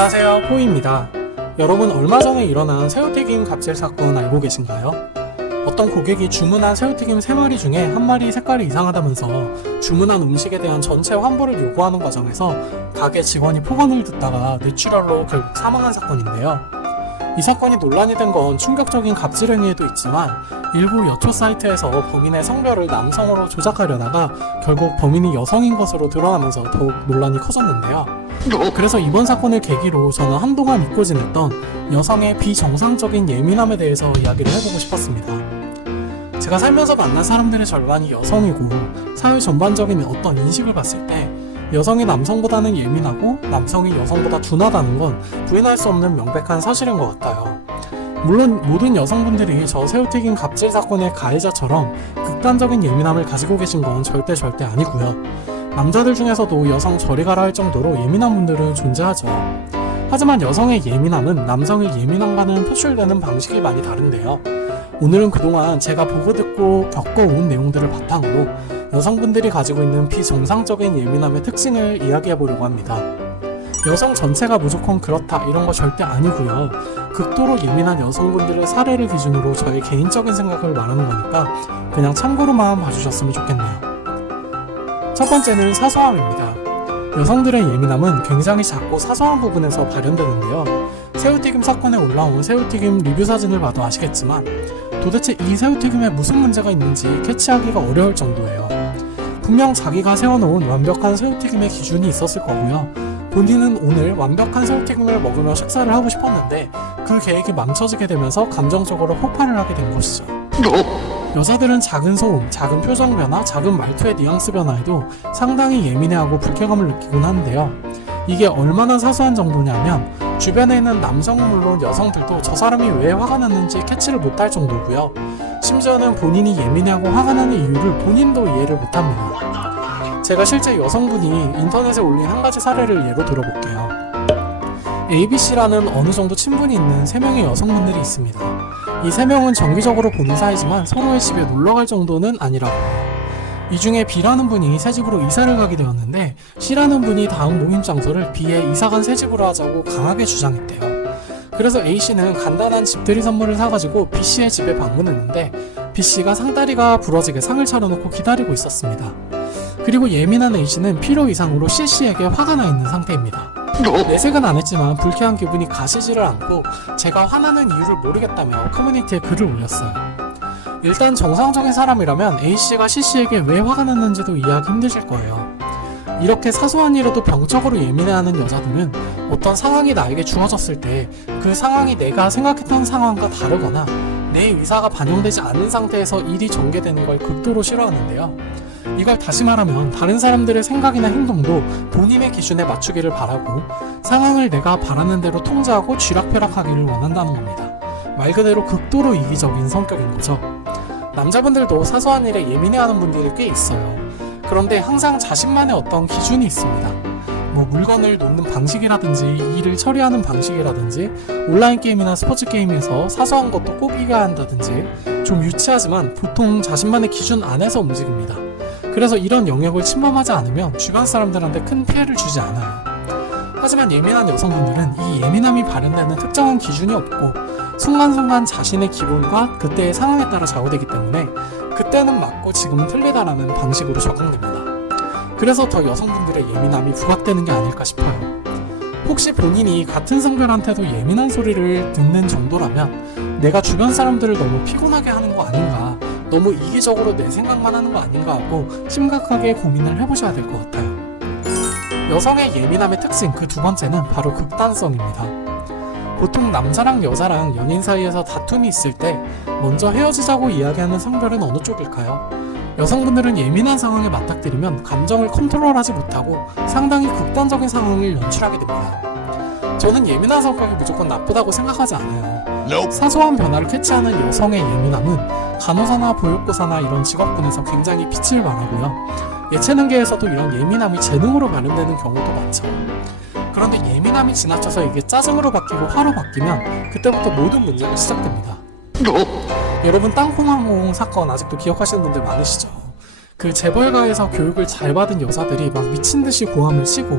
안녕하세요, 포이입니다. 여러분, 얼마 전에 일어난 새우튀김 갑질 사건 알고 계신가요? 어떤 고객이 주문한 새우튀김 3마리 중에 1마리 색깔이 이상하다면서 주문한 음식에 대한 전체 환불을 요구하는 과정에서 가게 직원이 폭언을 듣다가 뇌출혈로 결국 사망한 사건인데요. 이 사건이 논란이 된 건 충격적인 갑질 행위에도 있지만 일부 여초 사이트에서 범인의 성별을 남성으로 조작하려다가 결국 범인이 여성인 것으로 드러나면서 더욱 논란이 커졌는데요. 그래서 이번 사건을 계기로 저는 한동안 잊고 지냈던 여성의 비정상적인 예민함에 대해서 이야기를 해보고 싶었습니다. 제가 살면서 만난 사람들의 절반이 여성이고 사회 전반적인 어떤 인식을 봤을 때 여성이 남성보다는 예민하고 남성이 여성보다 둔하다는 건 부인할 수 없는 명백한 사실인 것 같아요. 물론 모든 여성분들이 저 새우튀김 갑질 사건의 가해자처럼 극단적인 예민함을 가지고 계신 건 절대 아니고요. 남자들 중에서도 여성 저리 가라 할 정도로 예민한 분들은 존재하죠. 하지만 여성의 예민함은 남성의 예민함과는 표출되는 방식이 많이 다른데요. 오늘은 그동안 제가 보고 듣고 겪어온 내용들을 바탕으로 여성분들이 가지고 있는 비정상적인 예민함의 특징을 이야기해보려고 합니다. 여성 전체가 무조건 그렇다 이런 거 절대 아니고요. 극도로 예민한 여성분들의 사례를 기준으로 저의 개인적인 생각을 말하는 거니까 그냥 참고로만 봐주셨으면 좋겠네요. 첫 번째는 사소함입니다. 여성들의 예민함은 굉장히 작고 사소한 부분에서 발현되는데요. 새우튀김 사건에 올라온 새우튀김 리뷰 사진을 봐도 아시겠지만 도대체 이 새우튀김에 무슨 문제가 있는지 캐치하기가 어려울 정도예요. 분명 자기가 세워놓은 완벽한 새우튀김의 기준이 있었을 거고요. 본인은 오늘 완벽한 새우튀김을 먹으며 식사를 하고 싶었는데 그 계획이 망쳐지게 되면서 감정적으로 폭발을 하게 된 것이죠. 여자들은 작은 소음, 작은 표정 변화, 작은 말투의 뉘앙스 변화에도 상당히 예민해하고 불쾌감을 느끼곤 하는데요. 이게 얼마나 사소한 정도냐면 주변에 있는 남성은 물론 여성들도 저 사람이 왜 화가 났는지 캐치를 못할 정도고요. 심지어는 본인이 예민해하고 화가 나는 이유를 본인도 이해를 못합니다. 제가 실제 여성분이 인터넷에 올린 한 가지 사례를 예로 들어볼게요. ABC라는 어느 정도 친분이 있는 3명의 여성분들이 있습니다. 이 3명은 정기적으로 보는 사이지만 서로의 집에 놀러갈 정도는 아니라고 해요. 이 중에 B라는 분이 새 집으로 이사를 가게 되었는데 C라는 분이 다음 모임 장소를 B의 이사간 새 집으로 하자고 강하게 주장했대요. 그래서 A씨는 간단한 집들이 선물을 사가지고 B씨의 집에 방문했는데 B씨가 상다리가 부러지게 상을 차려놓고 기다리고 있었습니다. 그리고 예민한 A씨는 필요 이상으로 C씨에게 화가 나 있는 상태입니다. 내색은 안 했지만 불쾌한 기분이 가시지를 않고 제가 화나는 이유를 모르겠다며 커뮤니티에 글을 올렸어요. 일단 정상적인 사람이라면 A씨가 C씨에게 왜 화가 났는지도 이해하기 힘드실 거예요. 이렇게 사소한 일에도 병적으로 예민해하는 여자들은 어떤 상황이 나에게 주어졌을 때 그 상황이 내가 생각했던 상황과 다르거나 내 의사가 반영되지 않은 상태에서 일이 전개되는 걸 극도로 싫어하는데요. 이걸 다시 말하면 다른 사람들의 생각이나 행동도 본인의 기준에 맞추기를 바라고 상황을 내가 바라는 대로 통제하고 쥐락펴락하기를 원한다는 겁니다. 말 그대로 극도로 이기적인 성격인 거죠. 남자분들도 사소한 일에 예민해하는 분들이 꽤 있어요. 그런데 항상 자신만의 어떤 기준이 있습니다. 물건을 놓는 방식이라든지 일을 처리하는 방식이라든지 온라인 게임이나 스포츠 게임에서 사소한 것도 꼭 이겨야 한다든지 좀 유치하지만 보통 자신만의 기준 안에서 움직입니다. 그래서 이런 영역을 침범하지 않으면 주변 사람들한테 큰 피해를 주지 않아요. 하지만 예민한 여성분들은 이 예민함이 발현되는 특정한 기준이 없고 순간순간 자신의 기분과 그때의 상황에 따라 좌우되기 때문에 그때는 맞고 지금은 틀리다라는 방식으로 적응됩니다. 그래서 더 여성분들의 예민함이 부각되는 게 아닐까 싶어요. 혹시 본인이 같은 성별한테도 예민한 소리를 듣는 정도라면 내가 주변 사람들을 너무 피곤하게 하는 거 아닌가, 너무 이기적으로 내 생각만 하는 거 아닌가 하고 심각하게 고민을 해보셔야 될 것 같아요. 여성의 예민함의 특징 그 두 번째는 바로 극단성입니다. 보통 남자랑 여자랑 연인 사이에서 다툼이 있을 때 먼저 헤어지자고 이야기하는 성별은 어느 쪽일까요? 여성분들은 예민한 상황에 맞닥뜨리면 감정을 컨트롤하지 못하고 상당히 극단적인 상황을 연출하게 됩니다. 저는 예민한 성격이 무조건 나쁘다고 생각하지 않아요. 사소한 변화를 캐치하는 여성의 예민함은 간호사나 보육교사나 이런 직업군에서 굉장히 빛을 발하고요. 예체능계에서도 이런 예민함이 재능으로 발현되는 경우도 많죠. 그런데 예민함이 지나쳐서 이게 짜증으로 바뀌고 화로 바뀌면 그때부터 모든 문제가 시작됩니다. 여러분 땅콩항공 사건 아직도 기억하시는 분들 많으시죠? 그 재벌가에서 교육을 잘 받은 여자들이 막 미친듯이 고함을 치고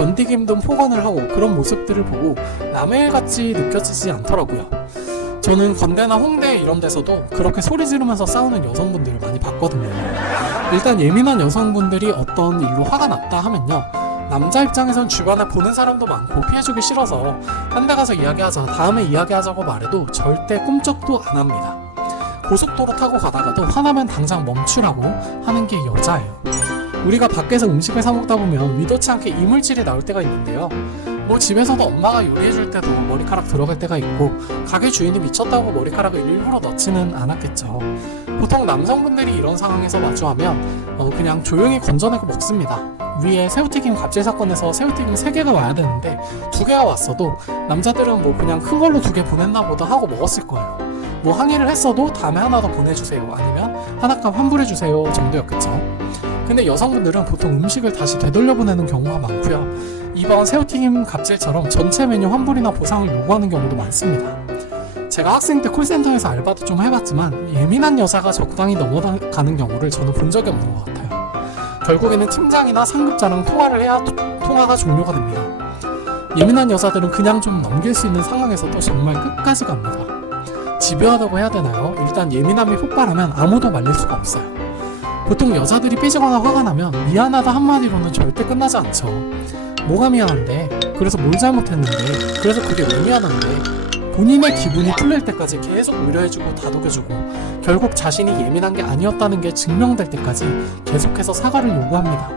견디기 힘든 폭언을 하고 그런 모습들을 보고 남의 일 같이 느껴지지 않더라고요. 저는 건대나 홍대 이런 데서도 그렇게 소리 지르면서 싸우는 여성분들을 많이 봤거든요. 일단 예민한 여성분들이 어떤 일로 화가 났다 하면요, 남자 입장에선 주변에 보는 사람도 많고 피해주기 싫어서 한 대 가서 이야기하자, 다음에 이야기하자고 말해도 절대 꿈쩍도 안 합니다. 고속도로 타고 가다가도 화나면 당장 멈추라고 하는 게 여자예요. 우리가 밖에서 음식을 사 먹다 보면 의도치 않게 이물질이 나올 때가 있는데요, 뭐 집에서도 엄마가 요리해줄 때도 머리카락 들어갈 때가 있고 가게 주인이 미쳤다고 머리카락을 일부러 넣지는 않았겠죠. 보통 남성분들이 이런 상황에서 마주하면 그냥 조용히 건져내고 먹습니다. 위에 새우튀김 갑질 사건에서 새우튀김 3개가 와야 되는데 2개가 왔어도 남자들은 뭐 그냥 큰 걸로 2개 보냈나 보다 하고 먹었을 거예요. 뭐 항의를 했어도 다음에 하나 더 보내주세요, 아니면 하나값 환불해주세요 정도였겠죠. 근데 여성분들은 보통 음식을 다시 되돌려 보내는 경우가 많고요, 이번 새우튀김 갑질처럼 전체 메뉴 환불이나 보상을 요구하는 경우도 많습니다. 제가 학생 때 콜센터에서 알바도 좀 해봤지만 예민한 여자가 적당히 넘어가는 경우를 저는 본 적이 없는 것 같아요. 결국에는 팀장이나 상급자랑 통화를 해야 통화가 종료가 됩니다. 예민한 여자들은 그냥 좀 넘길 수 있는 상황에서도 정말 끝까지 갑니다. 집요하다고 해야 되나요? 일단 예민함이 폭발하면 아무도 말릴 수가 없어요. 보통 여자들이 삐지거나 화가 나면 미안하다 한마디로는 절대 끝나지 않죠. 뭐가 미안한데? 그래서 뭘 잘못했는데? 그래서 그게 왜 미안한데? 본인의 기분이 풀릴 때까지 계속 위로해주고 다독여주고 결국 자신이 예민한 게 아니었다는 게 증명될 때까지 계속해서 사과를 요구합니다.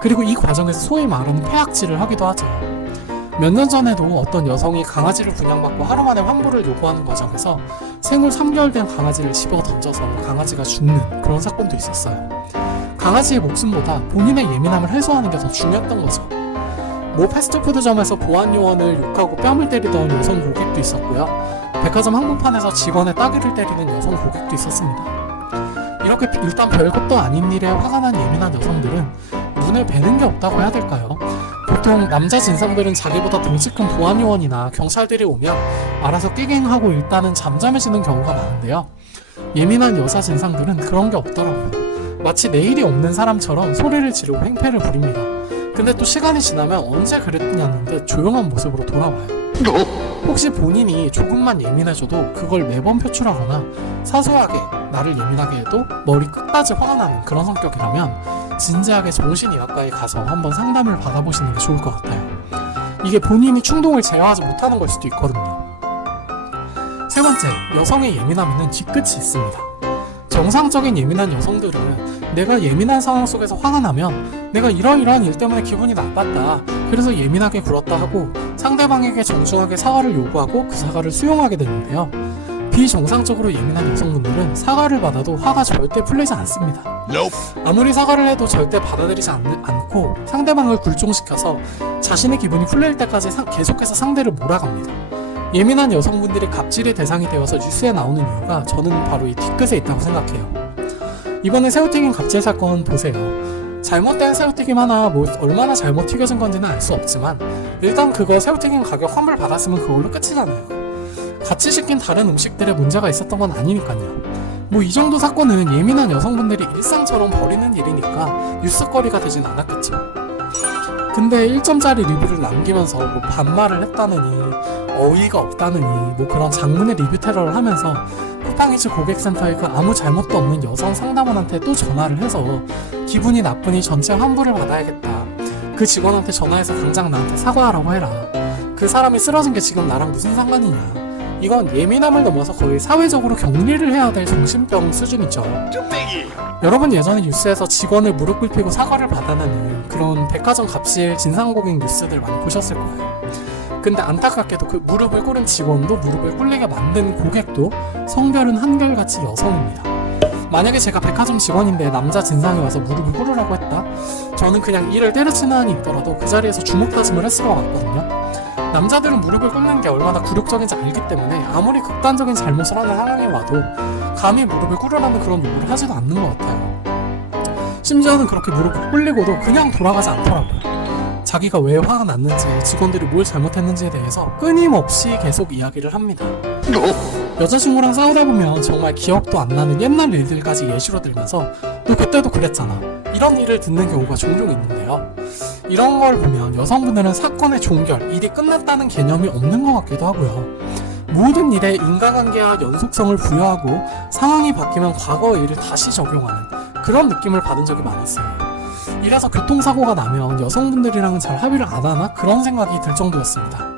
그리고 이 과정에서 소위 말하는 폐악질을 하기도 하죠. 몇 년 전에도 어떤 여성이 강아지를 분양받고 하루 만에 환불을 요구하는 과정에서 생후 3개월 된 강아지를 집어 던져서 강아지가 죽는 그런 사건도 있었어요. 강아지의 목숨보다 본인의 예민함을 해소하는 게 더 중요했던 거죠. 모 패스트푸드점에서 보안 요원을 욕하고 뺨을 때리던 여성 고객도 있었고요, 백화점 한복판에서 직원의 따귀를 때리는 여성 고객도 있었습니다. 이렇게 일단 별것도 아닌 일에 화가 난 예민한 여성들은 눈을 뵈는 게 없다고 해야 될까요? 보통 남자 진상들은 자기보다 덩치 큰 보안 요원이나 경찰들이 오면 알아서 끼갱하고 일단은 잠잠해지는 경우가 많은데요, 예민한 여자 진상들은 그런 게 없더라고요. 마치 내일이 없는 사람처럼 소리를 지르고 행패를 부립니다. 근데 또 시간이 지나면 언제 그랬냐는 듯 조용한 모습으로 돌아와요. 혹시 본인이 조금만 예민해져도 그걸 매번 표출하거나 사소하게 나를 예민하게 해도 머리 끝까지 화가 나는 그런 성격이라면 진지하게 정신의학과에 가서 한번 상담을 받아보시는 게 좋을 것 같아요. 이게 본인이 충동을 제어하지 못하는 걸 수도 있거든요. 세 번째, 여성의 예민함에는 뒤끝이 있습니다. 정상적인 예민한 여성들은 내가 예민한 상황 속에서 화가 나면 내가 이러이러한 일 때문에 기분이 나빴다, 그래서 예민하게 굴었다 하고 상대방에게 정중하게 사과를 요구하고 그 사과를 수용하게 되는데요, 비정상적으로 예민한 여성분들은 사과를 받아도 화가 절대 풀리지 않습니다. 아무리 사과를 해도 절대 받아들이지 않고 상대방을 굴종시켜서 자신의 기분이 풀릴 때까지 계속해서 상대를 몰아갑니다. 예민한 여성분들이 갑질의 대상이 되어서 뉴스에 나오는 이유가 저는 바로 이 뒤끝에 있다고 생각해요. 이번에 새우튀김 갑질 사건 보세요. 잘못된 새우튀김 하나 뭐 얼마나 잘못 튀겨진 건지는 알 수 없지만 일단 그거 새우튀김 가격 환불 받았으면 그걸로 끝이잖아요. 같이 시킨 다른 음식들에 문제가 있었던 건 아니니까요. 뭐 이 정도 사건은 예민한 여성분들이 일상처럼 벌이는 일이니까 뉴스거리가 되진 않았겠죠. 근데 1점짜리 리뷰를 남기면서 뭐 반말을 했다느니 어이가 없다느니 뭐 그런 장문의 리뷰 테러를 하면서 쿠팡이츠 고객센터에 그 아무 잘못도 없는 여성 상담원한테 또 전화를 해서 기분이 나쁘니 전체 환불을 받아야겠다, 그 직원한테 전화해서 당장 나한테 사과하라고 해라, 그 사람이 쓰러진 게 지금 나랑 무슨 상관이냐, 이건 예민함을 넘어서 거의 사회적으로 격리를 해야 될 정신병 수준이죠. 여러분 예전에 뉴스에서 직원을 무릎 꿇히고 사과를 받아내는 그런 백화점 갑질 진상고객 뉴스들 많이 보셨을 거예요. 근데 안타깝게도 그 무릎을 꿇은 직원도 무릎을 꿇리게 만든 고객도 성별은 한결같이 여성입니다. 만약에 제가 백화점 직원인데 남자 진상이 와서 무릎을 꿇으라고 했다? 저는 그냥 이를 때려치는 한이 있더라도 그 자리에서 주먹 다짐을 했을 것 같거든요. 남자들은 무릎을 꿇는 게 얼마나 굴욕적인지 알기 때문에 아무리 극단적인 잘못을 하는 상황에 와도 감히 무릎을 꿇으라는 그런 요구를 하지도 않는 것 같아요. 심지어는 그렇게 무릎을 꿇리고도 그냥 돌아가지 않더라고요. 자기가 왜 화가 났는지, 직원들이 뭘 잘못했는지에 대해서 끊임없이 계속 이야기를 합니다. 여자친구랑 싸우다 보면 정말 기억도 안 나는 옛날 일들까지 예시로 들면서 너 그때도 그랬잖아, 이런 일을 듣는 경우가 종종 있는데요. 이런 걸 보면 여성분들은 사건의 종결, 일이 끝났다는 개념이 없는 것 같기도 하고요. 모든 일에 인과관계와 연속성을 부여하고 상황이 바뀌면 과거의 일을 다시 적용하는 그런 느낌을 받은 적이 많았어요. 이래서 교통사고가 나면 여성분들이랑은 잘 합의를 안 하나 그런 생각이 들 정도였습니다.